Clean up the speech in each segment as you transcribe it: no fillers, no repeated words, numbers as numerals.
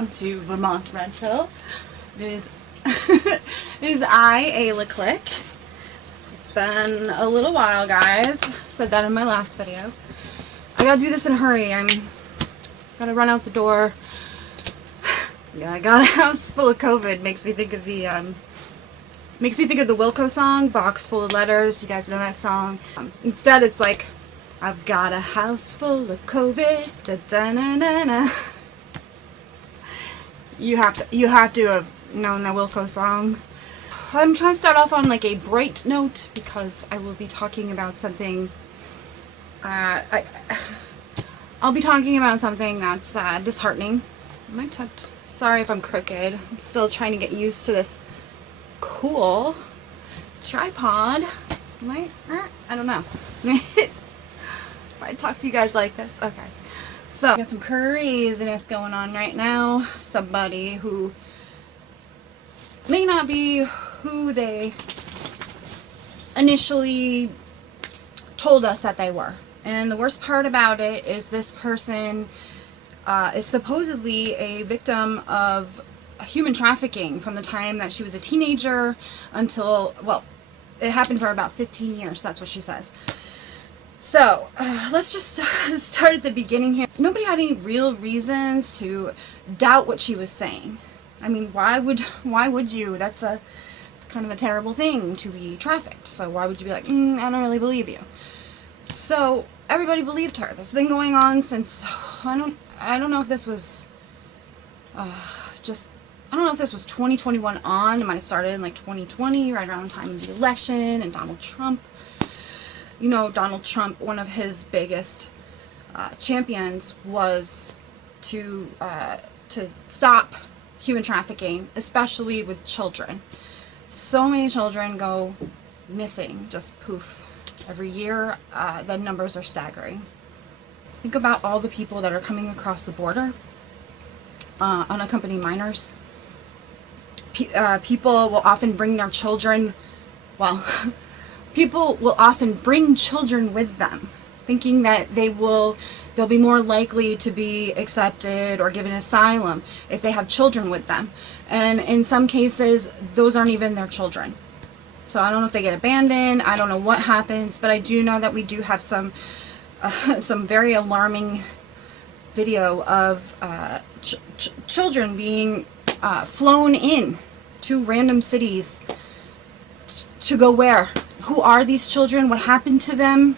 welcome to Vermont Rental. It is, it is I, Ayla Click. It's been a little while, guys. Said that in my last video. I gotta do this in a hurry. Gotta run out the door. Yeah, I got a house full of COVID. Makes me think of the Wilco song, Box Full of Letters. You guys know that song? Instead, it's like, I've got a house full of COVID. Da -da -na -na -na. You have to have known that Wilco song. I'm trying to start off on like a bright note because I will be talking about something. I'll be talking about something that's disheartening. Sorry if I'm crooked. I'm still trying to get used to this cool tripod. I don't know. I talk to you guys like this. Okay. So, I got some craziness going on right now. Somebody who may not be who they initially told us that they were. And the worst part about it is this person is supposedly a victim of human trafficking from the time that she was a teenager until, well, it happened for about 15 years. That's what she says. So, let's just start at the beginning here. Nobody had any real reasons to doubt what she was saying. I mean, why would you? It's kind of a terrible thing to be trafficked. So why would you be like, I don't really believe you? So everybody believed her. This has been going on since, I don't know if this was I don't know if this was 2021 on. It might have started in like 2020, right around the time of the election, and Donald Trump. You know, Donald Trump, one of his biggest champions was to stop human trafficking, especially with children. So many children go missing, just poof, every year. The numbers are staggering. Think about all the people that are coming across the border, unaccompanied minors. People will often bring their children, well, people will often bring children with them, thinking that they'll be more likely to be accepted or given asylum if they have children with them. And in some cases, those aren't even their children. So I don't know if they get abandoned. I don't know what happens, but I do know that we do have some very alarming video of children being flown in to random cities to go where? Who are these children? What happened to them?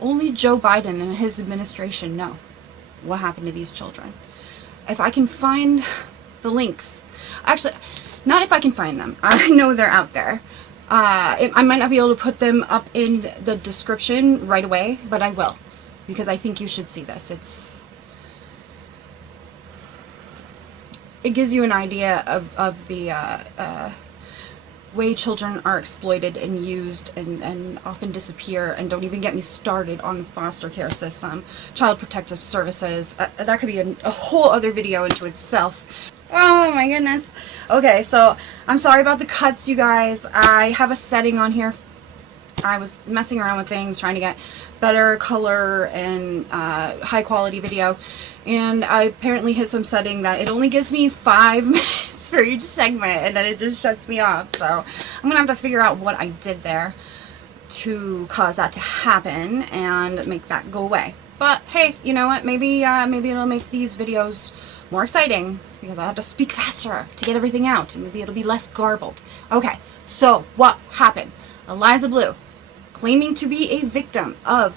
Only Joe Biden and his administration know what happened to these children. If I can find the links, actually, not if I can find them. I know they're out there. I might not be able to put them up in the description right away, but I will, because I think you should see this. It gives you an idea of the way children are exploited and used and often disappear. And don't even get me started on the foster care system, child protective services. That could be a whole other video into itself. Oh my goodness. Okay, so I'm sorry about the cuts, you guys. I have a setting on here. I was messing around with things, trying to get better color and high quality video, and I apparently hit some setting that it only gives me 5 minutes for each segment, and then it just shuts me off. So I'm gonna have to figure out what I did there to cause that to happen and make that go away. But hey, you know what, maybe it'll make these videos more exciting because I have to speak faster to get everything out, and maybe it'll be less garbled. Okay, so what happened? Eliza Bleu, claiming to be a victim of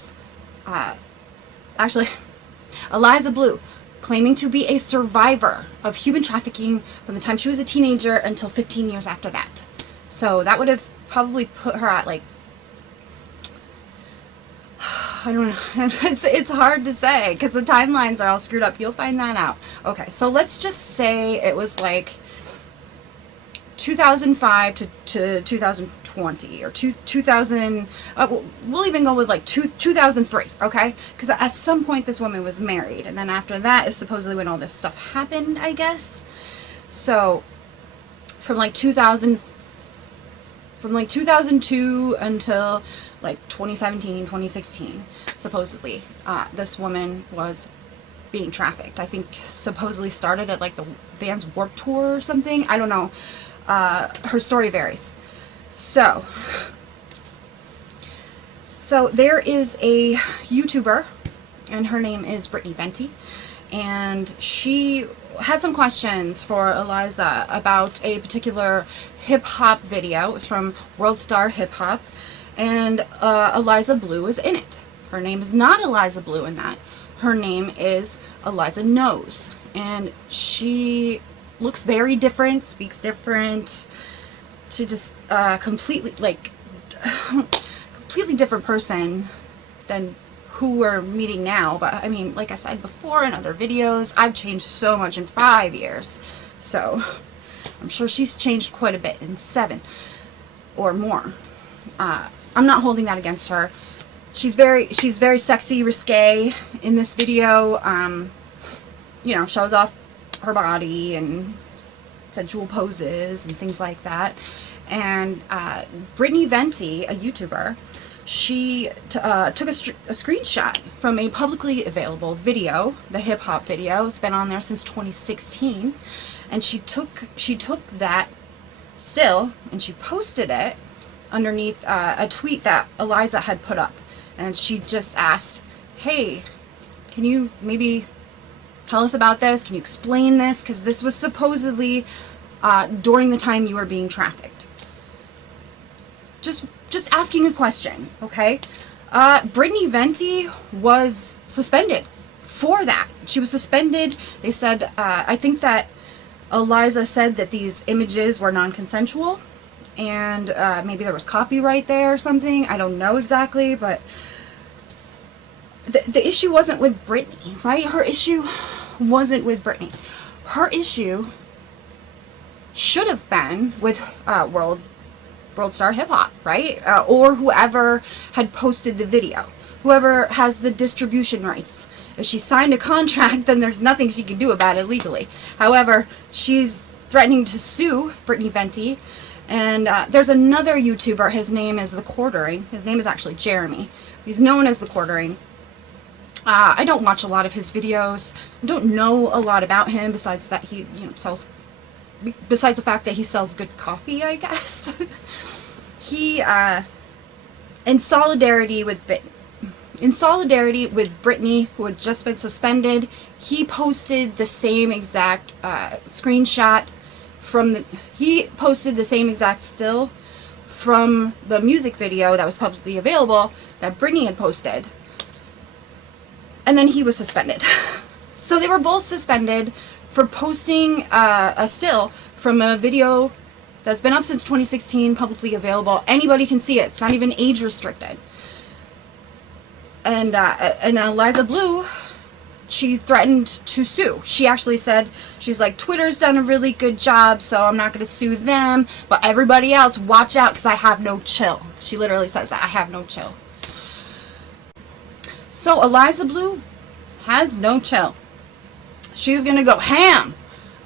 Eliza Bleu claiming to be a survivor of human trafficking from the time she was a teenager until 15 years after that. So that would have probably put her at, like, I don't know, it's hard to say because the timelines are all screwed up. You'll find that out. Okay, so let's just say it was like 2005 to 2020, or 2000, we'll even go with like 2003, okay? Because at some point this woman was married, and then after that is supposedly when all this stuff happened, I guess. So from like 2002 until like 2017, 2016, supposedly, this woman was being trafficked. I think supposedly started at like the Vans Warped Tour or something. I don't know. Her story varies. So there is a YouTuber, and her name is Brittany Venti, and she had some questions for Eliza about a particular hip-hop video. It was from World Star Hip Hop, and Eliza Bleu is in it. Her name is not Eliza Bleu in that. Her name is Eliza Knows, and she looks very different, speaks different. She just completely, like, completely different person than who we're meeting now. But I mean, like I said before in other videos, I've changed so much in 5 years, so I'm sure she's changed quite a bit in 7 or more. I'm not holding that against her. She's very sexy, risque in this video. You know, shows off her body and sensual poses and things like that. And Brittany Venti, a YouTuber, she took a screenshot from a publicly available video, the hip hop video. It's been on there since 2016, and she took that still and she posted it underneath a tweet that Eliza had put up, and she just asked, "Hey, can you maybe tell us about this? Can you explain this? Because this was supposedly during the time you were being trafficked." Just asking a question, okay? Brittany Venti was suspended for that. She was suspended. They said, I think that Eliza said that these images were non-consensual, and maybe there was copyright there or something. I don't know exactly, but the issue wasn't with Brittany, right? Her issue wasn't with Brittany. Her issue should have been with World Star Hip Hop, right? Or whoever had posted the video, whoever has the distribution rights. If she signed a contract, then there's nothing she can do about it legally. However, she's threatening to sue Brittany Venti, and there's another YouTuber. His name is The Quartering. His name is actually Jeremy. He's known as The Quartering. I don't watch a lot of his videos. I don't know a lot about him besides that he, besides the fact that he sells good coffee, I guess. He, in solidarity with Brittany, who had just been suspended, he posted the same exact screenshot from he posted the same exact still from the music video that was publicly available that Brittany had posted. And then he was suspended. So they were both suspended for posting a still from a video that's been up since 2016, publicly available. Anybody can see it. It's not even age restricted. And Eliza Bleu, she threatened to sue. She actually said, she's like, Twitter's done a really good job, so I'm not going to sue them, but everybody else, watch out, because I have no chill. She literally says that, I have no chill. So Eliza Bleu has no chill. She's going to go ham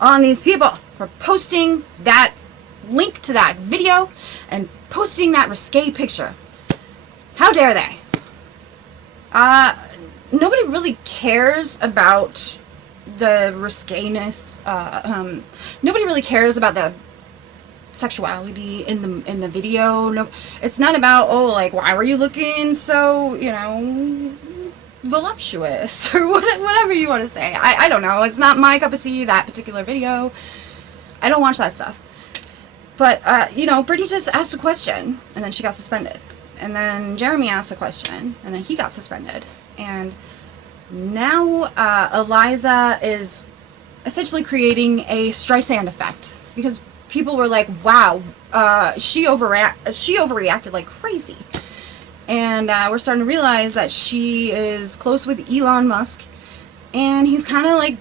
on these people for posting that link to that video and posting that risque picture. How dare they? Nobody really cares about the risqueness. Nobody really cares about the sexuality in the video. No, it's not about, oh, like, why were you looking so, voluptuous or whatever you want to say. I don't know. It's not my cup of tea, that particular video. I don't watch that stuff. But, Brittany just asked a question, and then she got suspended. And then Jeremy asked a question, and then he got suspended. And now Eliza is essentially creating a Streisand effect, because people were like, wow, she overreacted like crazy. And we're starting to realize that she is close with Elon Musk, and he's kind of like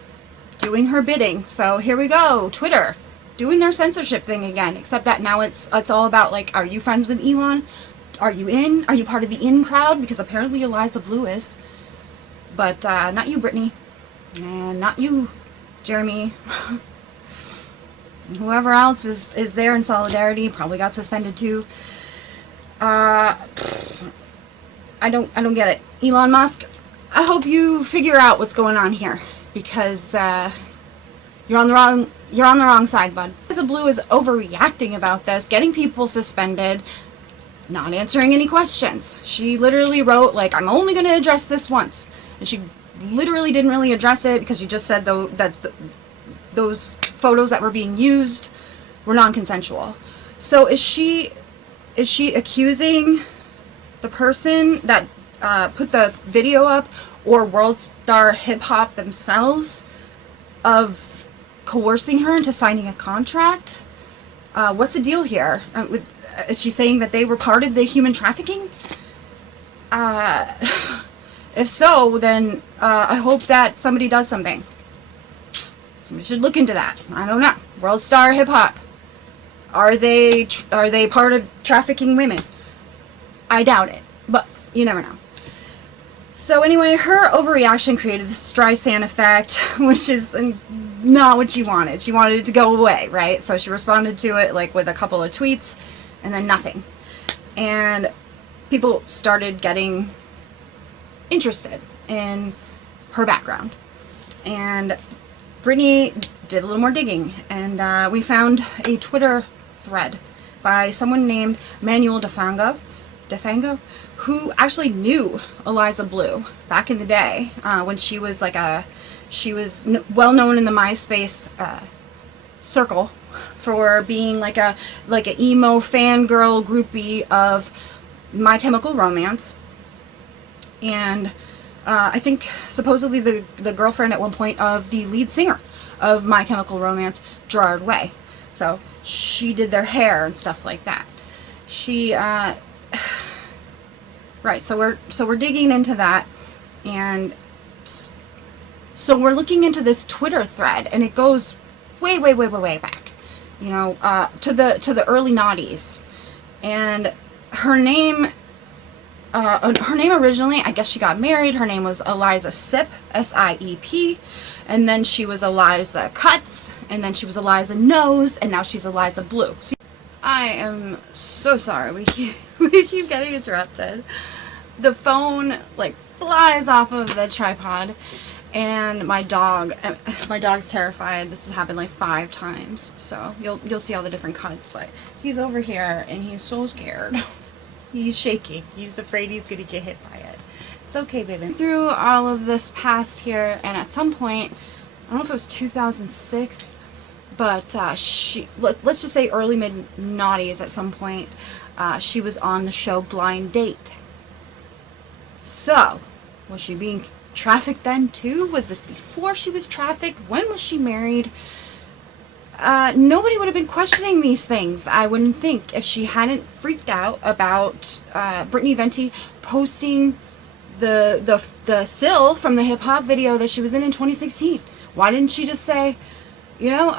doing her bidding. So here we go, Twitter doing their censorship thing again, except that now it's all about, like, are you friends with Elon? Are you in? Are you part of the in crowd? Because apparently Eliza Bleu is. But not you, Brittany. And not you, Jeremy. Whoever else is there in solidarity probably got suspended too. I don't get it. Elon Musk, I hope you figure out what's going on here. because you're on the wrong side, bud. Eliza Bleu is overreacting about this, getting people suspended, not answering any questions. She literally wrote, like, I'm only going to address this once. And she literally didn't really address it because she just said, though, that those photos that were being used were non-consensual. So is she accusing the person that put the video up, or World Star Hip Hop themselves, of coercing her into signing a contract? What's the deal here? Is she saying that they were part of the human trafficking? If so, then I hope that somebody does something. Somebody should look into that. I don't know. World Star Hip Hop. Are they part of trafficking women? I doubt it, but you never know. So anyway, her overreaction created this Streisand effect, which is not what she wanted. She wanted it to go away, right? So she responded to it like with a couple of tweets, and then nothing. And people started getting interested in her background. And Brittany did a little more digging, and we found a Twitter thread by someone named Manuel Defango, who actually knew Eliza Bleu back in the day, when she was like well known in the MySpace circle for being like a emo fangirl groupie of My Chemical Romance. And I think supposedly the girlfriend at one point of the lead singer of My Chemical Romance, Gerard Way. So she did their hair and stuff like that. She right, so we're digging into that, and so we're looking into this Twitter thread, and it goes way back, you know, to the early noughties. And her name originally, I guess she got married, her name was Eliza Siep, S-I-E-P, and then she was Eliza Cuts, and then she was Eliza Nose, and now she's Eliza Bleu. So I am so sorry, we keep getting interrupted. The phone like flies off of the tripod, and my dog's terrified. This has happened like 5 times, so you'll see all the different cuts, but he's over here and he's so scared. He's shaking. He's afraid he's gonna get hit by it. It's okay, baby. Through all of this past here, and at some point, I don't know if it was 2006, but let's just say early mid noughties at some point, she was on the show Blind Date. So was she being trafficked then too? Was this before she was trafficked? When was she married? Nobody would have been questioning these things, I wouldn't think, if she hadn't freaked out about Brittany Venti posting the still from the hip hop video that she was in 2016. Why didn't she just say, you know,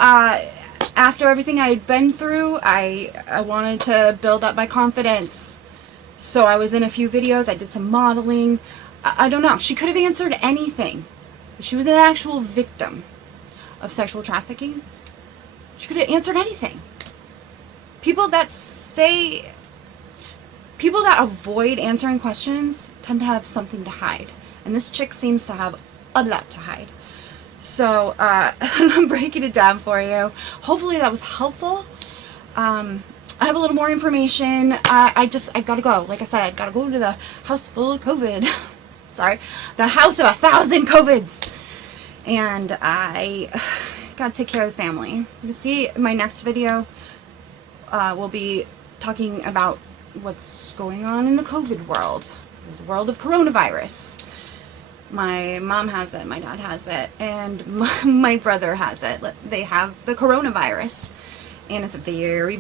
after everything I had been through, I wanted to build up my confidence, so I was in a few videos, I did some modeling. I don't know. She could have answered anything. If she was an actual victim of sexual trafficking, she could have answered anything. People that avoid answering questions tend to have something to hide. And this chick seems to have a lot to hide. So, I'm breaking it down for you. Hopefully that was helpful. I have a little more information. I gotta go. Like I said, I gotta go to the house full of COVID. Sorry. The house of 1,000 COVIDs. And I gotta take care of the family. You see, my next video will be talking about what's going on in the COVID world. The world of coronavirus. My mom has it, my dad has it, and my brother has it. They have the coronavirus. And it's very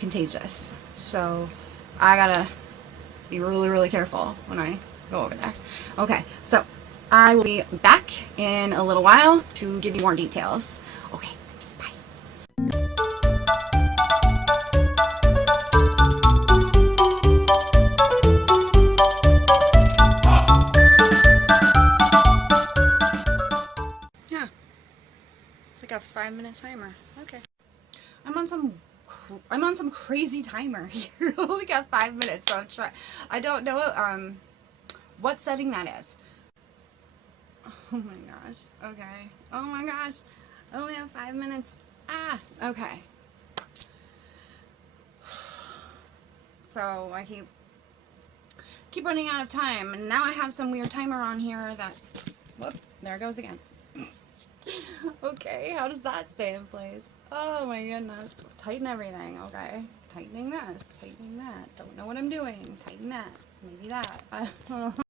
contagious. So I gotta be really careful when I go over there. Okay, so I will be back in a little while to give you more details. Okay, bye. Yeah, it's like a 5-minute timer. Okay. I'm on some crazy timer here. Only got 5 minutes, so I don't know what setting that is. Oh my gosh. Okay. Oh my gosh. I only have 5 minutes. Ah. Okay. So I keep running out of time, and now I have some weird timer on here that, whoop, there it goes again. Okay, how does that stay in place? Oh my goodness. Tighten everything. Okay. Tightening this, tightening that. Don't know what I'm doing. Tighten that. Maybe that. I don't know.